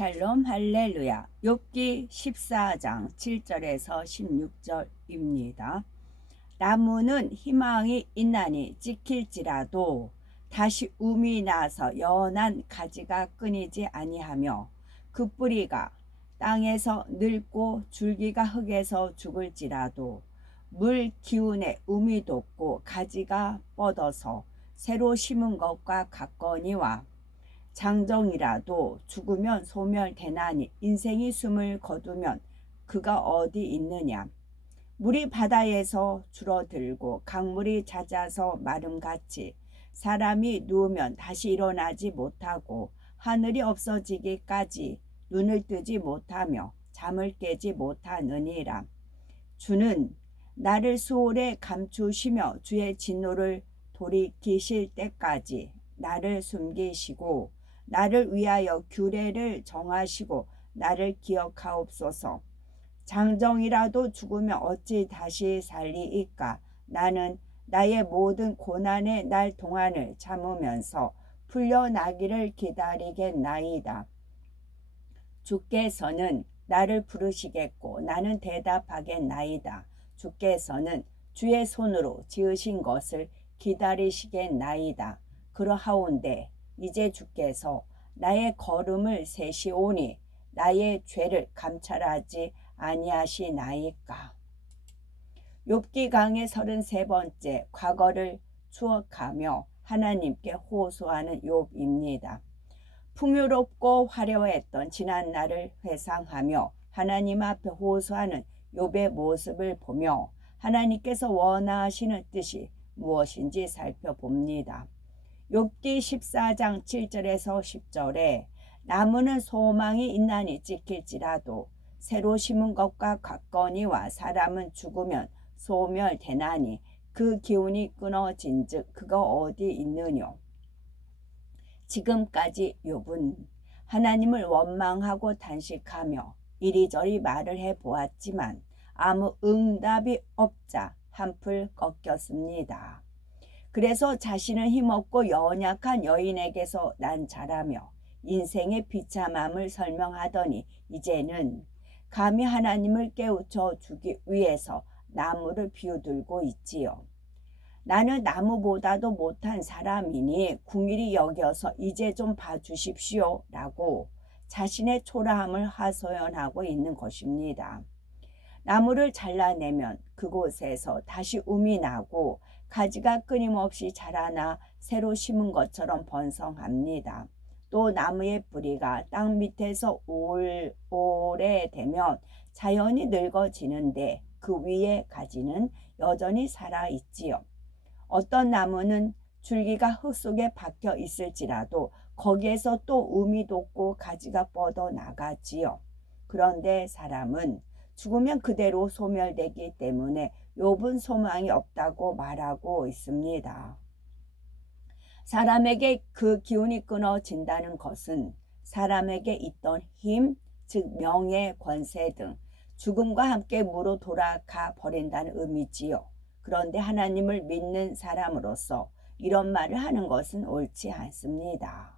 샬롬 할렐루야. 욥기 14장 7절에서 16절입니다. 나무는 희망이 있나니 찍힐지라도 다시 움이 나서 연한 가지가 끊이지 아니하며 그 뿌리가 땅에서 늙고 줄기가 흙에서 죽을지라도 물 기운에 움이 돋고 가지가 뻗어서 새로 심은 것과 같거니와 장정이라도 죽으면 소멸되나니 인생이 숨을 거두면 그가 어디 있느냐. 물이 바다에서 줄어들고 강물이 잦아서 마름같이 사람이 누우면 다시 일어나지 못하고 하늘이 없어지기까지 눈을 뜨지 못하며 잠을 깨지 못하느니라. 주는 나를 수월에 감추시며 주의 진노를 돌이키실 때까지 나를 숨기시고 나를 위하여 규례를 정하시고 나를 기억하옵소서. 장정이라도 죽으면 어찌 다시 살리이까. 나는 나의 모든 고난의 날 동안을 참으면서 풀려나기를 기다리겠나이다. 주께서는 나를 부르시겠고 나는 대답하겠나이다. 주께서는 주의 손으로 지으신 것을 기다리시겠나이다. 그러하온데 이제 주께서 나의 걸음을 세시오니 나의 죄를 감찰하지 아니하시나이까. 욥기 강의 33번째 과거를 추억하며 하나님께 호소하는 욥입니다. 풍요롭고 화려했던 지난 날을 회상하며 하나님 앞에 호소하는 욥의 모습을 보며 하나님께서 원하시는 뜻이 무엇인지 살펴봅니다. 욥기 14장 7절에서 10절에 나무는 소망이 있나니 찍힐지라도 새로 심은 것과 같거니와 사람은 죽으면 소멸되나니 그 기운이 끊어진즉 그가 어디 있느뇨. 지금까지 욥은 하나님을 원망하고 단식하며 이리저리 말을 해보았지만 아무 응답이 없자 한풀 꺾였습니다. 그래서 자신은 힘없고 연약한 여인에게서 난 자라며 인생의 비참함을 설명하더니 이제는 감히 하나님을 깨우쳐 주기 위해서 나무를 비유들고 있지요. 나는 나무보다도 못한 사람이니 궁일이 여겨서 이제 좀 봐주십시오 라고 자신의 초라함을 하소연하고 있는 것입니다. 나무를 잘라내면 그곳에서 다시 움이 나고 가지가 끊임없이 자라나 새로 심은 것처럼 번성합니다. 또 나무의 뿌리가 땅 밑에서 오래되면 자연히 늙어지는데 그 위에 가지는 여전히 살아있지요. 어떤 나무는 줄기가 흙 속에 박혀 있을지라도 거기에서 또 움이 돋고 가지가 뻗어 나가지요. 그런데 사람은 죽으면 그대로 소멸되기 때문에 욥은 소망이 없다고 말하고 있습니다. 사람에게 그 기운이 끊어진다는 것은 사람에게 있던 힘, 즉 명예, 권세 등 죽음과 함께 무로 돌아가 버린다는 의미지요. 그런데 하나님을 믿는 사람으로서 이런 말을 하는 것은 옳지 않습니다.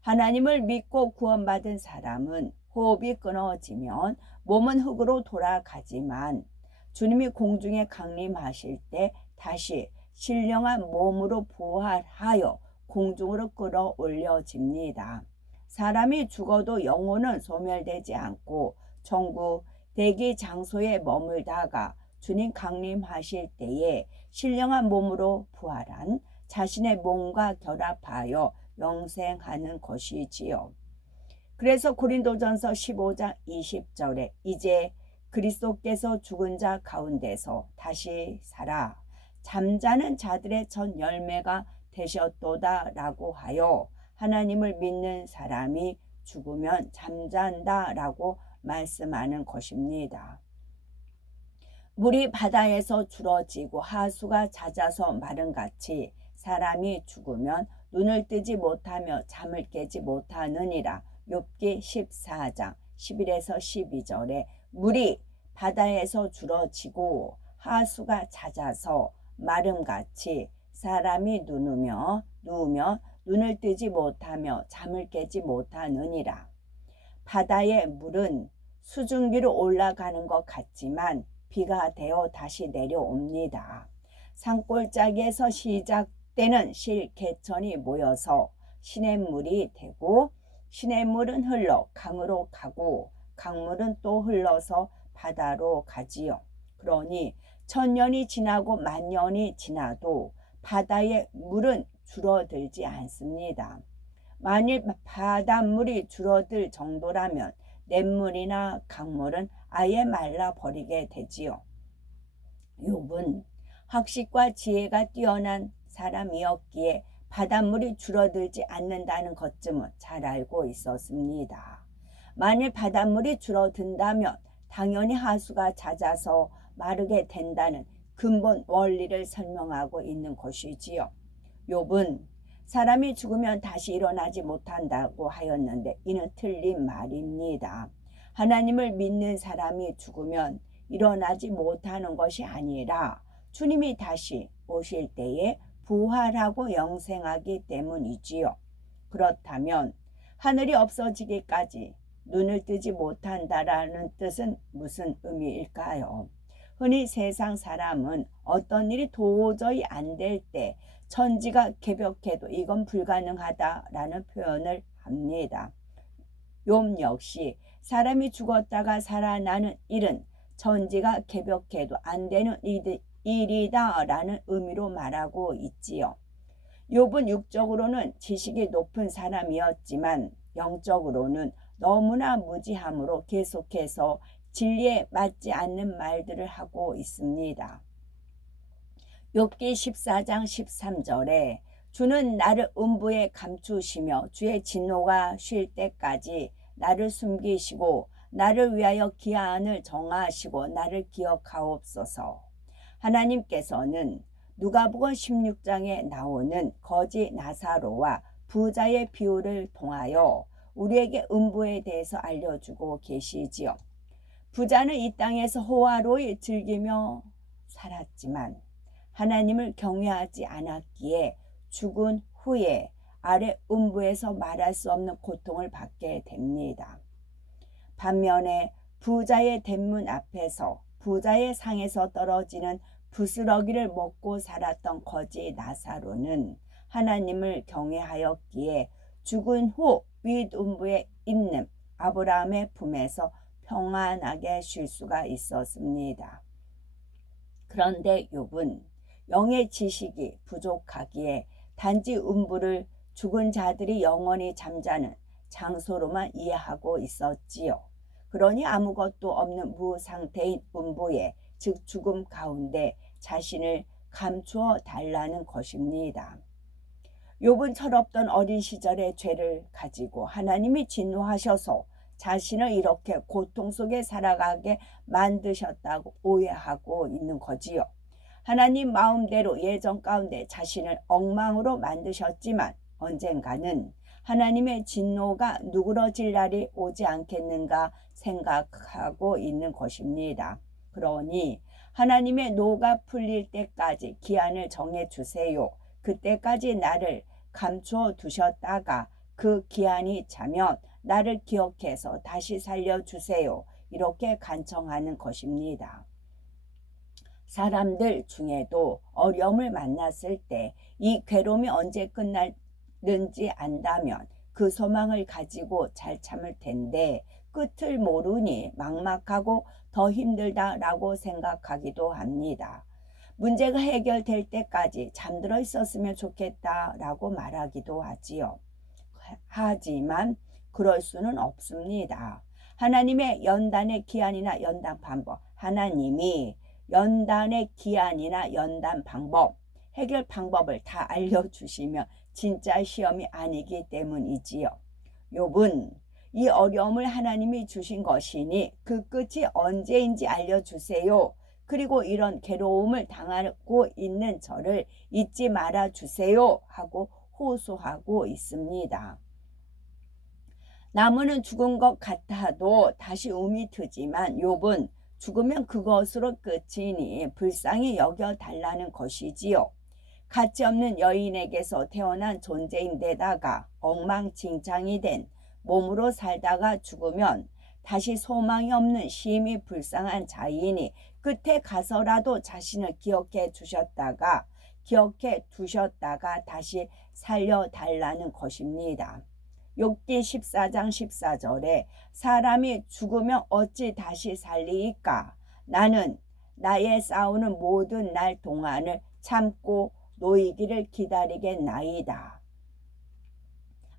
하나님을 믿고 구원받은 사람은 호흡이 끊어지면 몸은 흙으로 돌아가지만 주님이 공중에 강림하실 때 다시 신령한 몸으로 부활하여 공중으로 끌어올려집니다. 사람이 죽어도 영혼은 소멸되지 않고 천국 대기 장소에 머물다가 주님 강림하실 때에 신령한 몸으로 부활한 자신의 몸과 결합하여 영생하는 것이지요. 그래서 고린도전서 15장 20절에 이제 그리스도께서 죽은 자 가운데서 다시 살아 잠자는 자들의 첫 열매가 되셨도다 라고 하여 하나님을 믿는 사람이 죽으면 잠잔다 라고 말씀하는 것입니다. 물이 바다에서 줄어지고 하수가 잦아서 마름같이 사람이 죽으면 눈을 뜨지 못하며 잠을 깨지 못하느니라. 욥기 14장 11에서 12절에 물이 바다에서 줄어지고 하수가 잦아서 마름같이 사람이 누우며 눈을 뜨지 못하며 잠을 깨지 못하느니라. 바다의 물은 수증기로 올라가는 것 같지만 비가 되어 다시 내려옵니다. 산골짜기에서 시작되는 실개천이 모여서 시냇물이 되고 시냇물은 흘러 강으로 가고 강물은 또 흘러서 바다로 가지요. 그러니 천년이 지나고 만년이 지나도 바다의 물은 줄어들지 않습니다. 만일 바닷물이 줄어들 정도라면 냇물이나 강물은 아예 말라버리게 되지요. 욥은 학식과 지혜가 뛰어난 사람이었기에 바닷물이 줄어들지 않는다는 것쯤은 잘 알고 있었습니다. 만일 바닷물이 줄어든다면 당연히 하수가 잦아서 마르게 된다는 근본 원리를 설명하고 있는 것이지요. 욥은 사람이 죽으면 다시 일어나지 못한다고 하였는데 이는 틀린 말입니다. 하나님을 믿는 사람이 죽으면 일어나지 못하는 것이 아니라 주님이 다시 오실 때에 부활하고 영생하기 때문이지요. 그렇다면 하늘이 없어지기까지 눈을 뜨지 못한다라는 뜻은 무슨 의미일까요? 흔히 세상 사람은 어떤 일이 도저히 안 될 때 천지가 개벽해도 이건 불가능하다라는 표현을 합니다. 욥 역시 사람이 죽었다가 살아나는 일은 천지가 개벽해도 안 되는 일이다라는 의미로 말하고 있지요. 욥은 육적으로는 지식이 높은 사람이었지만 영적으로는 너무나 무지함으로 계속해서 진리에 맞지 않는 말들을 하고 있습니다. 욥기 14장 13절에 주는 나를 음부에 감추시며 주의 진노가 쉴 때까지 나를 숨기시고 나를 위하여 기한을 정하시고 나를 기억하옵소서. 하나님께서는 누가복음 16장에 나오는 거지 나사로와 부자의 비유를 통하여 우리에게 음부에 대해서 알려주고 계시지요. 부자는 이 땅에서 호화로이 즐기며 살았지만 하나님을 경외하지 않았기에 죽은 후에 아래 음부에서 말할 수 없는 고통을 받게 됩니다. 반면에 부자의 대문 앞에서 부자의 상에서 떨어지는 부스러기를 먹고 살았던 거지 나사로는 하나님을 경외하였기에 죽은 후 윗음부에 있는 아브라함의 품에서 평안하게 쉴 수가 있었습니다. 그런데 욥은 영의 지식이 부족하기에 단지 음부를 죽은 자들이 영원히 잠자는 장소로만 이해하고 있었지요. 그러니 아무것도 없는 무상태인 음부에 즉 죽음 가운데 자신을 감추어 달라는 것입니다. 욥은 철없던 어린 시절의 죄를 가지고 하나님이 진노하셔서 자신을 이렇게 고통 속에 살아가게 만드셨다고 오해하고 있는 거지요. 하나님 마음대로 예정 가운데 자신을 엉망으로 만드셨지만 언젠가는 하나님의 진노가 누그러질 날이 오지 않겠는가 생각하고 있는 것입니다. 그러니 하나님의 노가 풀릴 때까지 기한을 정해 주세요. 그때까지 나를 감추어 두셨다가 그 기한이 차면 나를 기억해서 다시 살려주세요. 이렇게 간청하는 것입니다. 사람들 중에도 어려움을 만났을 때 이 괴로움이 언제 끝날는지 안다면 그 소망을 가지고 잘 참을 텐데 끝을 모르니 막막하고 더 힘들다라고 생각하기도 합니다. 문제가 해결될 때까지 잠들어 있었으면 좋겠다라고 말하기도 하지요. 하지만 그럴 수는 없습니다. 하나님의 연단의 기한이나 연단 방법, 하나님이 연단의 기한이나 연단 방법, 해결 방법을 다 알려주시면 진짜 시험이 아니기 때문이지요. 욥은 이 어려움을 하나님이 주신 것이니 그 끝이 언제인지 알려주세요. 그리고 이런 괴로움을 당하고 있는 저를 잊지 말아 주세요 하고 호소하고 있습니다. 나무는 죽은 것 같아도 다시 움이 트지만 욥은 죽으면 그것으로 끝이니 불쌍히 여겨달라는 것이지요. 가치없는 여인에게서 태어난 존재인데다가 엉망진창이 된 몸으로 살다가 죽으면 다시 소망이 없는 심히 불쌍한 자이니 끝에 가서라도 자신을 기억해 두셨다가 다시 살려달라는 것입니다. 욥기 14장 14절에 사람이 죽으면 어찌 다시 살리이까? 나는 나의 싸우는 모든 날 동안을 참고 놓이기를 기다리겠나이다.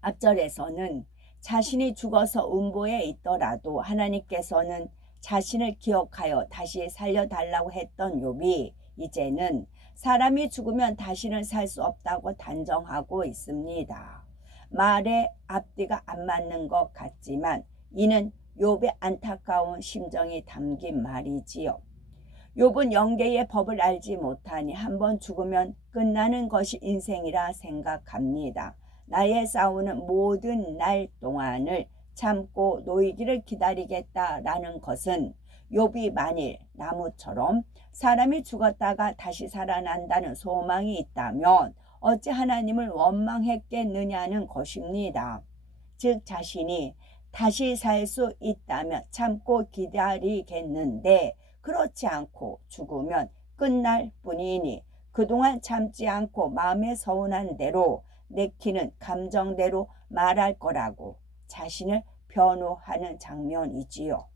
앞절에서는 자신이 죽어서 음보에 있더라도 하나님께서는 자신을 기억하여 다시 살려달라고 했던 욥이 이제는 사람이 죽으면 다시는 살 수 없다고 단정하고 있습니다. 말에 앞뒤가 안 맞는 것 같지만 이는 욥의 안타까운 심정이 담긴 말이지요. 욥은 영계의 법을 알지 못하니 한번 죽으면 끝나는 것이 인생이라 생각합니다. 나의 싸우는 모든 날 동안을 참고 놓이기를 기다리겠다라는 것은 욥이 만일 나무처럼 사람이 죽었다가 다시 살아난다는 소망이 있다면 어찌 하나님을 원망했겠느냐는 것입니다. 즉 자신이 다시 살 수 있다면 참고 기다리겠는데 그렇지 않고 죽으면 끝날 뿐이니 그동안 참지 않고 마음에 서운한 대로 내키는 감정대로 말할 거라고 자신을 변호하는 장면이지요.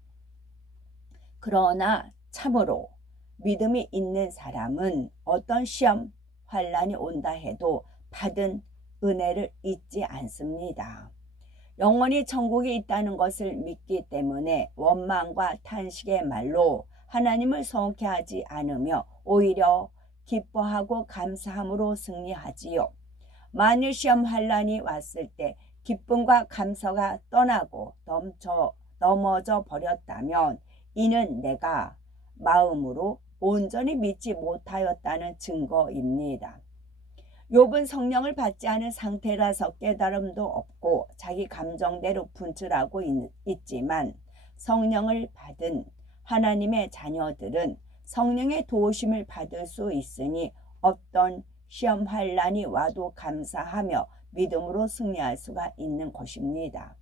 그러나 참으로 믿음이 있는 사람은 어떤 시험, 환란이 온다 해도 받은 은혜를 잊지 않습니다. 영원히 천국에 있다는 것을 믿기 때문에 원망과 탄식의 말로 하나님을 성쾌하지 않으며 오히려 기뻐하고 감사함으로 승리하지요. 만일 시험 환란이 왔을 때 기쁨과 감사가 떠나고 넘어져 버렸다면 이는 내가 마음으로 온전히 믿지 못하였다는 증거입니다. 욥은 성령을 받지 않은 상태라서 깨달음도 없고 자기 감정대로 분출하고 있지만 성령을 받은 하나님의 자녀들은 성령의 도우심을 받을 수 있으니 어떤 시험 환란이 와도 감사하며 믿음으로 승리할 수가 있는 것입니다.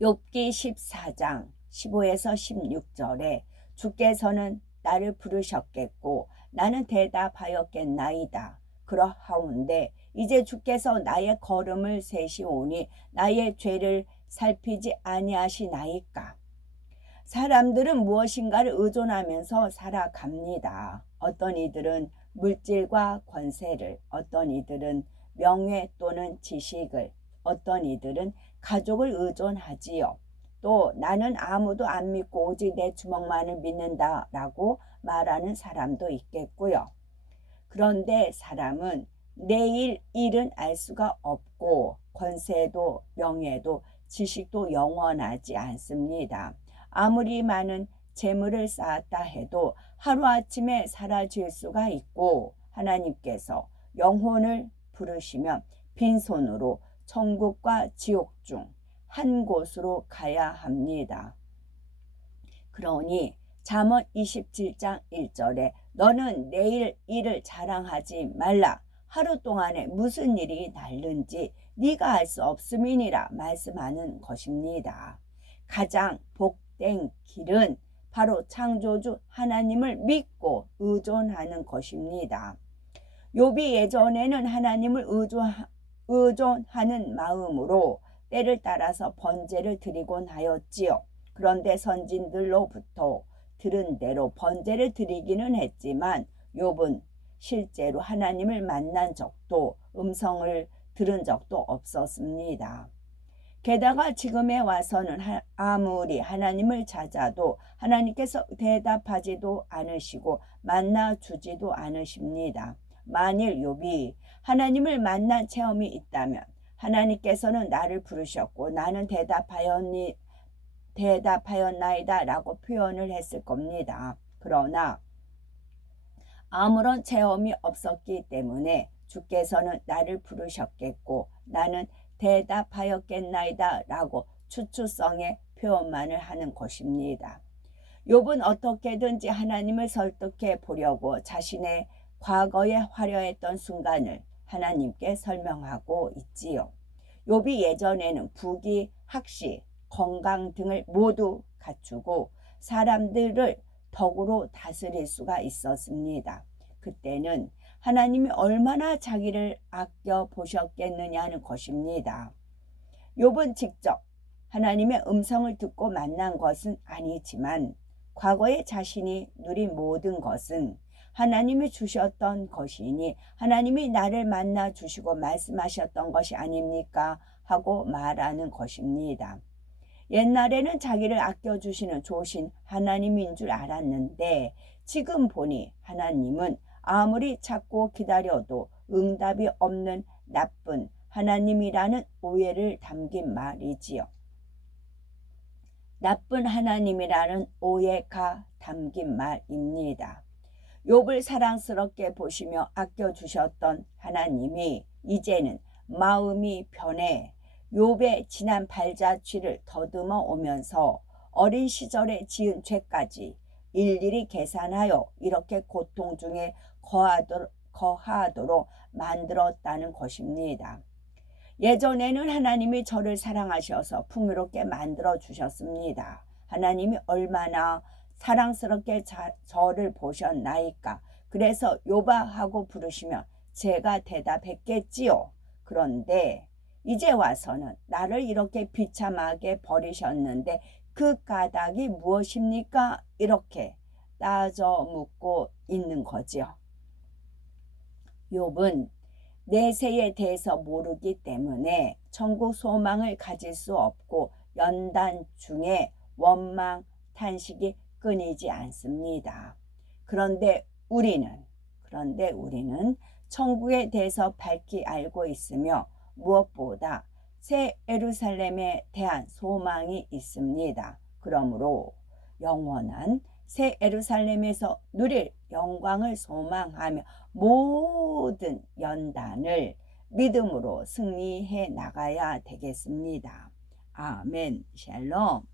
욥기 14장 15에서 16절에 주께서는 나를 부르셨겠고 나는 대답하였겠나이다. 그러하온데 이제 주께서 나의 걸음을 세시오니 나의 죄를 살피지 아니하시나이까. 사람들은 무엇인가를 의존하면서 살아갑니다. 어떤 이들은 물질과 권세를, 어떤 이들은 명예 또는 지식을, 어떤 이들은 가족을 의존하지요. 또 나는 아무도 안 믿고 오직 내 주먹만을 믿는다라고 말하는 사람도 있겠고요. 그런데 사람은 내일 일은 알 수가 없고 권세도 명예도 지식도 영원하지 않습니다. 아무리 많은 재물을 쌓았다 해도 하루아침에 사라질 수가 있고 하나님께서 영혼을 부르시면 빈손으로 천국과 지옥 중 한 곳으로 가야 합니다. 그러니 잠언 27장 1절에 너는 내일 일을 자랑하지 말라. 하루 동안에 무슨 일이 날는지 네가 알 수 없음이니라 말씀하는 것입니다. 가장 복된 길은 바로 창조주 하나님을 믿고 의존하는 것입니다. 욥이 예전에는 하나님을 의존하는 마음으로 때를 따라서 번제를 드리곤 하였지요. 그런데 선진들로부터 들은 대로 번제를 드리기는 했지만 욥은 실제로 하나님을 만난 적도 음성을 들은 적도 없었습니다. 게다가 지금에 와서는 아무리 하나님을 찾아도 하나님께서 대답하지도 않으시고 만나주지도 않으십니다. 만일 욥이 하나님을 만난 체험이 있다면 하나님께서는 나를 부르셨고 나는 대답하였나이다 라고 표현을 했을 겁니다. 그러나 아무런 체험이 없었기 때문에 주께서는 나를 부르셨겠고 나는 대답하였겠나이다 라고 추측성의 표현만을 하는 것입니다. 욥은 어떻게든지 하나님을 설득해 보려고 자신의 과거에 화려했던 순간을 하나님께 설명하고 있지요. 욥이 예전에는 부귀, 학식, 건강 등을 모두 갖추고 사람들을 덕으로 다스릴 수가 있었습니다. 그때는 하나님이 얼마나 자기를 아껴 보셨겠느냐는 것입니다. 욥은 직접 하나님의 음성을 듣고 만난 것은 아니지만 과거에 자신이 누린 모든 것은 하나님이 주셨던 것이니 하나님이 나를 만나 주시고 말씀하셨던 것이 아닙니까? 하고 말하는 것입니다. 옛날에는 자기를 아껴주시는 좋으신 하나님인 줄 알았는데 지금 보니 하나님은 아무리 찾고 기다려도 응답이 없는 나쁜 하나님이라는 오해를 담긴 말이지요. 나쁜 하나님이라는 오해가 담긴 말입니다. 욥을 사랑스럽게 보시며 아껴주셨던 하나님이 이제는 마음이 변해 욥의 지난 발자취를 더듬어 오면서 어린 시절에 지은 죄까지 일일이 계산하여 이렇게 고통 중에 거하도록 만들었다는 것입니다. 예전에는 하나님이 저를 사랑하셔서 풍요롭게 만들어 주셨습니다. 하나님이 얼마나 사랑스럽게 저를 보셨나이까. 그래서 욥아 하고 부르시면 제가 대답했겠지요. 그런데 이제 와서는 나를 이렇게 비참하게 버리셨는데 그 까닭이 무엇입니까? 이렇게 따져 묻고 있는 거지요. 욥은 내세에 대해서 모르기 때문에 천국 소망을 가질 수 없고 연단 중에 원망, 탄식이 끊이지 않습니다. 그런데 우리는 천국에 대해서 밝히 알고 있으며 무엇보다 새 예루살렘에 대한 소망이 있습니다. 그러므로 영원한 새 예루살렘에서 누릴 영광을 소망하며 모든 연단을 믿음으로 승리해 나가야 되겠습니다. 아멘. 샬롬.